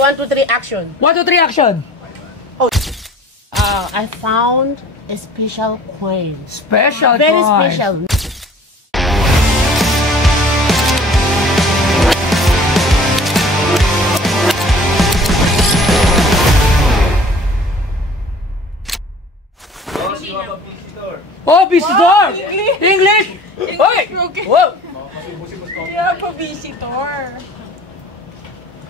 1, 2, 3, action. 1, 2, 3, action. Oh, I found a special coin. Special Very coin. special. Oh, visitor! English! Hoy! Okay. Whoa! You have a visitor.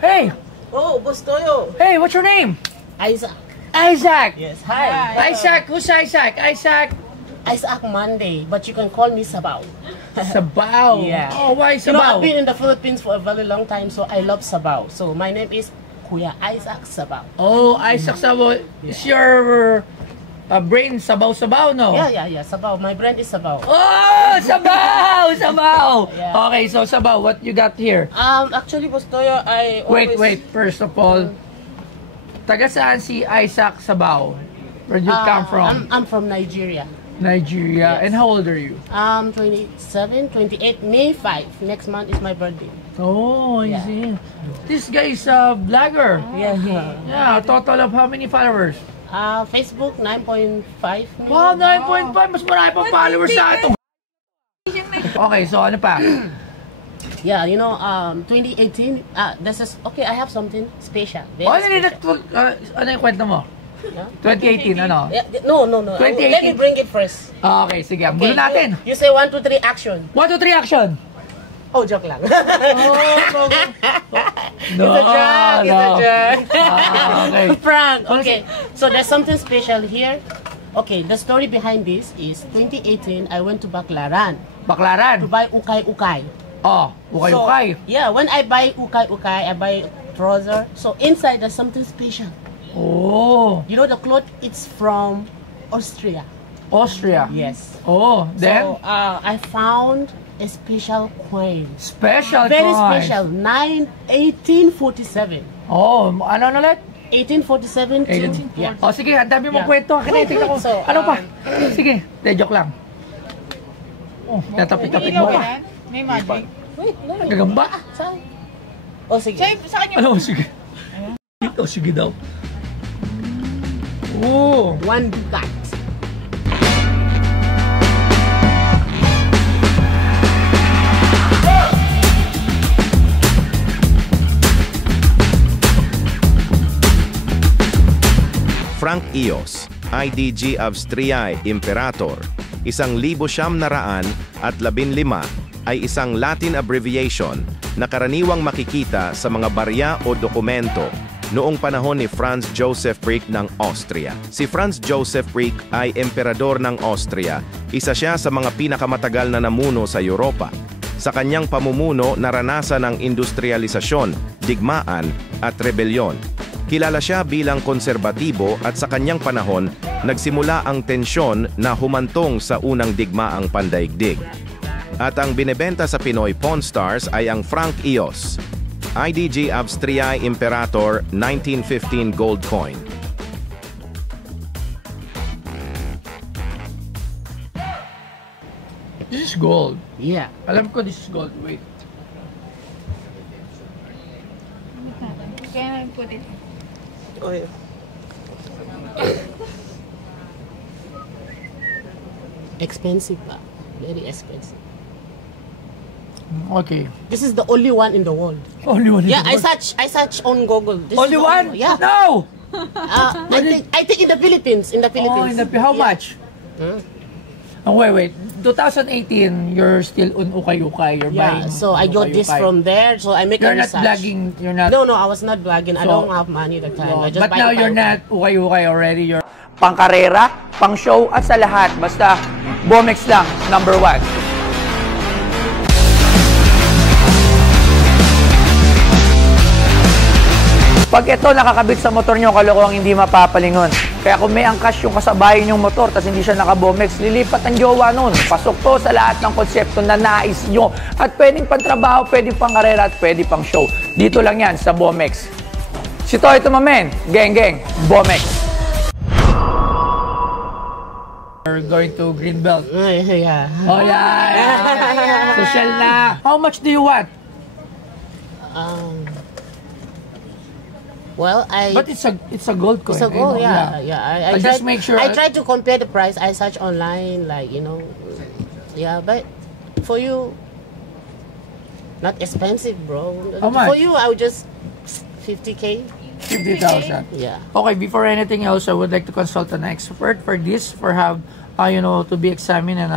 Hey! Oh, Boss Toyo. Hey, what's your name? Isaac. Isaac! Yes, hi. Hi. Isaac! Who's Isaac? Isaac! Isaac Monday, but you can call me Sabaw. Sabaw! Yeah. Oh, why You know, I've Sabaw? been in the Philippines for a very long time, so I love Sabaw. So my name is Kuya Isaac Sabaw. Oh, Isaac Sabaw. Is your brain sabaw-sabaw, no? Yeah, Sabaw. My brand is Sabaw. Oh, Sabaw! Sabaw! Yeah. Okay, so Sabaw, what you got here? Actually, Boss Toyo, I always... Wait. First of all, taga saan si Isaac Sabaw? Where did you come from? I'm from Nigeria. Nigeria. Yes. And how old are you? 27, 28, May 5. Next month is my birthday. Oh, I Yeah. see. This guy is a vlogger. Yeah. Yeah, total of how many followers? Facebook, 9.5 million. Wow, 9.5. Mas marami pang followers sa ato. Okay, so ano pa? Yeah, you know, 2018, this is, okay, I have something special. Very Oh, special. ano yung kwento mo? Yeah? 2018, ano? Yeah, no. 2018. Let me bring it first. Okay, sige. Bulo natin. You say 1, 2, 3, action. 1, 2, 3, action! Oh, joke lang. No, It's a joke. okay. Prank. Okay. So there's something special here. Okay, the story behind this is 2018, I went to Baclaran to Baklaran. buy ukay-ukay. Oh, ukay-ukay. So, yeah, when I buy ukay-ukay, I buy trouser. So inside there's something special. Oh, You know the cloth, it's from Austria. Austria. Yes. Oh, then? So I found a special coin. Special Very coin. special. 1847. Oh, ano ulit? 1847 to... Yeah. Oh, sige, ang dami mong Yeah. kwento. Tingnan ko. So, Ano pa? Sige, joke lang. Oh, tatapik-tapik mo pa. May magic. Wait, no. Gagamba? Saan? Oh, sige. Sa kanya. Ano, sige. Oh, sige daw. Oh. One ducat. Frank Ios, IDG Avstriae Imperator, 1915 ay isang Latin abbreviation na karaniwang makikita sa mga barya o dokumento noong panahon ni Franz Joseph Frick ng Austria. Si Franz Joseph Frick ay emperador ng Austria, isa siya sa mga pinakamatagal na namuno sa Europa. Sa kanyang pamumuno, naranasan ang industrialisasyon, digmaan at rebelyon. Kilala siya bilang konserbatibo at sa kanyang panahon, nagsimula ang tensyon na humantong sa unang digmaang pandaigdig. At ang binebenta sa Pinoy Pawn Stars ay ang Frank Ios, IDG Avstriae Imperator 1915 gold coin. This is gold. Yeah. Alam ko this is gold. Wait. Can I put it? Oh, yeah. Expensive pa. Very expensive. Okay. This is the only one in the world. Only one. Yeah, I search on Google. This Only is the one? Yeah. No! I think in the Philippines. In the Oh, Philippines. how Yeah. much? Oh, wait. 2018, you're still on ukay-ukay. You're Yeah, buying so I got this ukay-ukay. from there. So I make You're a not research. vlogging. You're not. No, I was not vlogging. I So- don't have money that time. I just But buy now it you're by- not ukay-ukay already. You're pang-karera, pang-show, at sa lahat. Basta, Bomex lang, number 1. Pag ito nakakabit sa motor nyo, kalokohang hindi mapapalingon. Kaya kung may angkas yung kasabayan yung motor tapos hindi siya naka-Bomex, lilipat ang jowa nun. Pasok to sa lahat ng konsepto na nais nyo. At pwedeng pang-trabaho, pwedeng pang-karera, at pwedeng pang-show. Dito lang yan sa Bomex. Si Toy Tumamen, geng, Bomex. We're going to Greenbelt. Yeah. Oh, yeah. Social na. How much do you want? Well, But it's a gold coin. it's a gold, I know, yeah. I just make sure. I tried to compare the price. I search online, like, you know, yeah. But for you, not expensive, bro. How much? For you, I would just 50K. 50,000. Yeah. Okay, before anything else, I would like to consult an expert for this, for have, to be examined and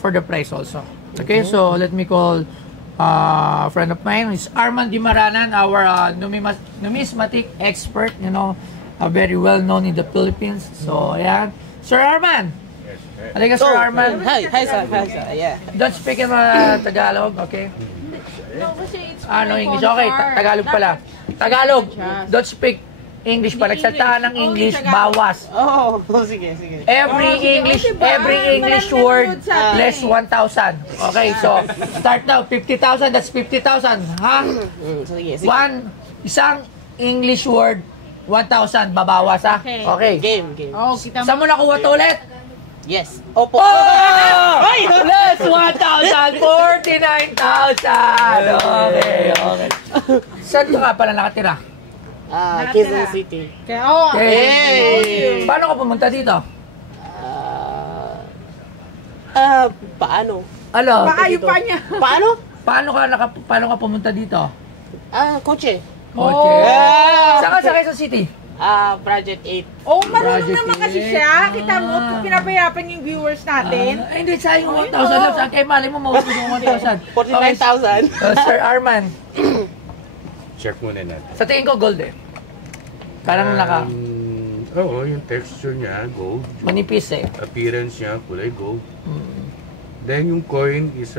for the price also. Okay, so let me call a friend of mine. It's Arman Dimaranan, our numismatic expert, very well known in the Philippines. So, ayan. Sir Arman! Halika, Sir Arman. Hi, sir. Yeah. Don't speak in Tagalog, okay? No, kasi it's English? Okay, Tagalog pala. Tagalog, don't speak English pa. Nagsalta ng English, bawas. Oh, sige. Every English word less 1,000. Okay, so start now. 50,000, that's 50,000. Ha? Sige. Isang English word, 1,000, babawas ha? Okay. Game. Oh, kita Saan mo nakuha to ulit? Yes. Opo. Oh! Less 1,000, 49,000. Okay. Saan ka pala nakatira? Quezon City. Okay. Paano ka pumunta dito? Paano? Maayo pa niya. Paano? Paano ka pumunta dito? Kotse. Kotse. Saan ka sa Quezon City? Project 8. Oh, marunong Project naman kasi eight. siya. Kita mo, pinapayapang yung viewers natin. Hindi, sayang 1,000 lang. Saan kayo mali mo mawag yung 1,000? 49,000. Sir Arman, Check muna natin. sa tingin ko gold eh. Parang Oo, yung texture niya, gold. manipis eh. Appearance niya, kulay gold. Then yung coin is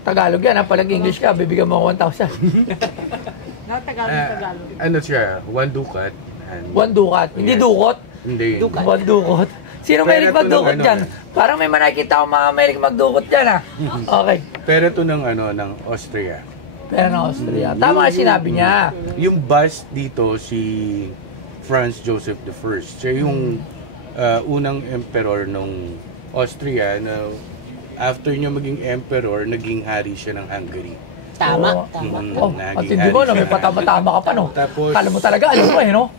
Tagalog yan ha. Palag English ka, bibigyan mo ako 1,000. Tagalog. ano siya, 1 ducat. And 1 dukat. Hindi Yes. dukot. Hindi. 1 dukot. Sino mahilig Pero ito magdukot ng dyan? Parang may manakita akong mga mahilig magdukot dyan ha. Okay. Pero ito ng Austria. Pero ng Austria. Tama ang sinabi niya. Yung bust dito, si Franz Joseph I. Siya yung unang emperor ng Austria na after niya maging emperor, naging hari siya ng Hungary. Tama. At hindi mo na may patama-tama ka pa no. Tapos, Kala mo talaga, alam mo eh no?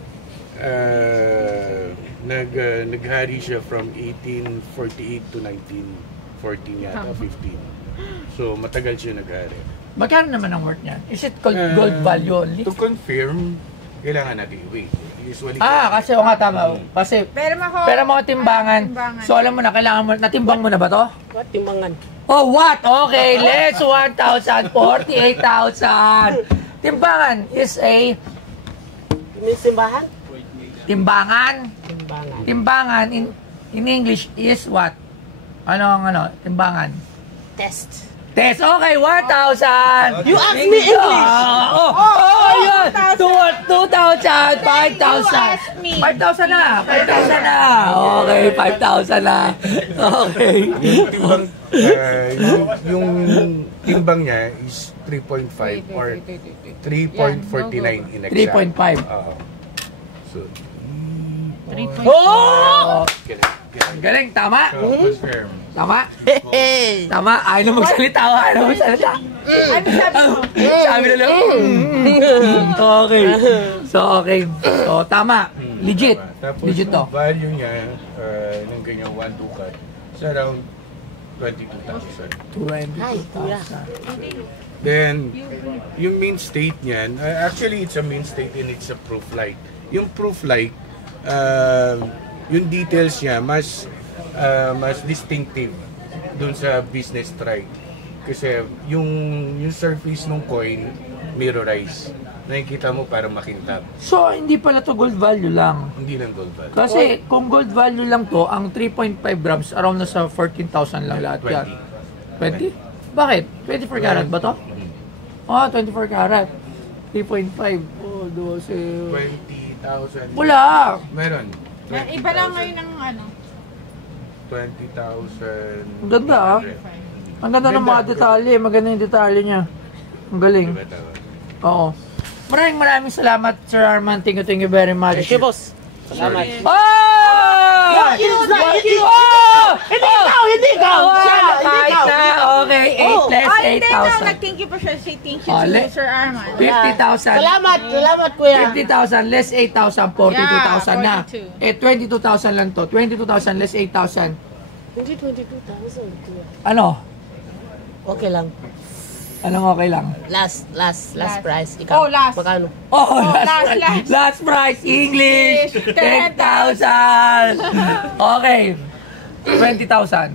naghari siya from 1848 to 1914 yata, 15. So, matagal siya naghari. Magkano naman ang worth niyan? Is it called gold value only? To confirm, kailangan natin i-weigh. Usually, Kasi o nga tama. Kasi Pero mga timbangan. So alam mo na, kailangan mo, natimbang mo na ba to? What? Timbangan. Oh, what? Okay, let's 1,000, 48,000. Timbangan is a May simbahan? timbangan. Timbangan. Timbangan in English is what? Timbangan. Test. Test. Okay, 1,000. You asked me English. Yun. 2,000, 5,000. 5,000 na. 5,000 na. Okay, 5,000 na. Okay. yung timbang niya is 3.5 or 3.49 in exact. 3.5. So, Oh! galing. Galing, tama? Confirm. Tama? Hey. Tama? Ayaw na magsalita. Ano sabi mo? Sabi na lang. Okay. Okay. So, tama. Legit. Tapos Legit to. yung value niya ng ganyan 1 ducat is around 22,000. 20,000. Then, yung main state niyan, actually it's a main state and it's a proof light. Yung proof light, yung details niya mas distinctive dun sa business strike. Kasi yung surface ng coin mirrorize. Nakikita mo para makintab. So, hindi pala to gold value lang. Hindi ng gold value. Kasi kung gold value lang to, ang 3.5 grams, around nasa 14,000 lang lahat yan. 20? Bakit? 24 karat ba to? 24 karat. 3.5. Oh, 12. 20,000. Wala! Meron. Iba lang ngayon ng 20,000. Ang ganda Ang ganda ng mga detalye. Maganda yung detalye niya. Ang galing. Oo. Maraming salamat, Sir Arman. Thank you very much. Thank you, boss. Salamat. Oh! You know that. Hindi ikaw! Siya! Hindi Kahit ikaw! na, okay, 8 less Ay, hindi na. 8,000. Nag-thank you pa siya. Say thank you Oh, to le- Sir Arman. 50,000. Salamat kuya. 50,000 less 8,000, 42,000 na. Yeah, 42. 22,000 lang to. 22,000 less 8,000. Hindi 22,000 kuya. Ano? Okay lang. Anong okay lang? Last Last. price. Oh, Ikaw. last. Magkano? Oh, last. last price, English, 10,000. Okay, 20,000.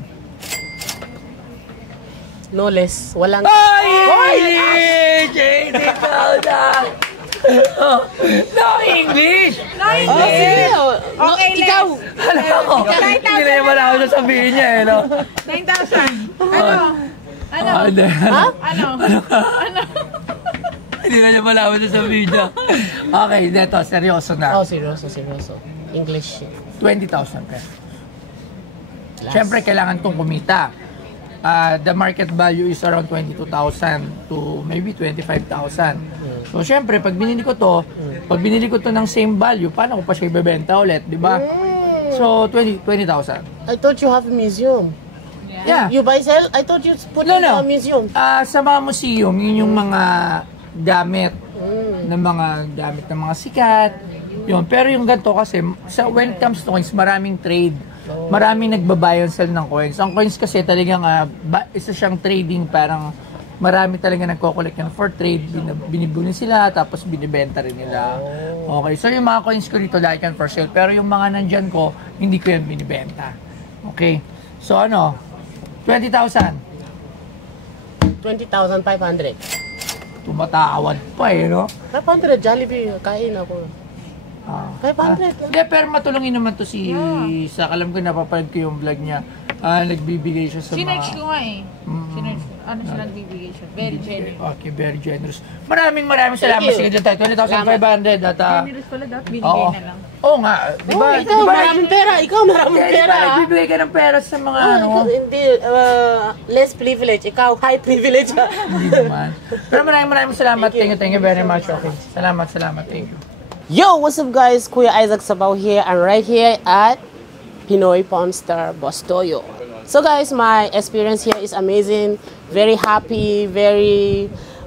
No less. Walang... Ay, English, 80,000. Oh, no English. No, hindi. Okay, ikaw. Alam ko, hindi na yung malaman sa sabihin niya eh, no? 9,000. Ano? Ano? Hindi. Ano? Hindi na niya malaman sa sabihin niya. Okay, dito, seryoso na. Oh, seryoso. English. 20,000 pesos. Last. Siyempre, kailangan itong kumita. The market value is around 22,000 to maybe 25,000. So, siyempre, pag binili ko to ng same value, paano ko pa siya ibebenta ulit, di ba? So, 20,000. I thought you have a museum. Yeah. You buy sell? I thought you put No, in no. a museum. Sa mga museum, yun yung mga gamit ng mga sikat. Yun. Pero yung ganito kasi, when it comes to coins, maraming trade. Maraming nagbabuy and sell ng coins. Ang coins kasi talagang isa siyang trading, parang marami talaga nagko-collect yan for trade. Binibili sila, tapos binibenta rin nila. Okay, so yung mga coins ko dito lahat yan for sale. Pero yung mga nandyan ko, hindi ko yan binibenta. Okay, so 20,000. 20,500. Tumatawad pa eh, no? 500 Jollibee. Kain ako. 500. Hindi, pero matulungin naman to si sa alam ko, napapanood ko yung vlog niya. Nagbibigay siya sa Sinerge mga... ko nga eh. Sinerge ko. Ano siya nagbibigay siya? Very generous. Okay, very generous. Maraming salamat you. sa ganyan tayo. 20,500 at... Generous pala dapat binigay Oo. na lang. Oo nga, di ba? Ikaw, maraming pera. Ikaw, maraming Di pera. ba, nagbibigay ka ng pera sa mga ano? Hindi, less privilege. Ikaw, high privilege. Hindi naman. Pero maraming salamat. Thank you very much. Okay. Salamat. Thank you. Yo, what's up guys? Kuya Isaac Sabaw here and right here at Pinoy Pawn Star Bastoyo. So guys, my experience here is amazing. Very happy,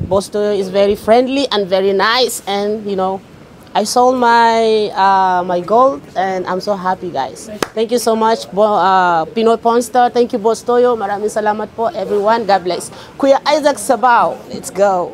Bastoyo is very friendly and very nice, and you know, I sold my my gold and I'm so happy guys. Thank you so much Pinoy Pawn Star. Thank you Bastoyo. Maraming salamat po everyone. God bless. Kuya Isaac Sabaw. Let's go.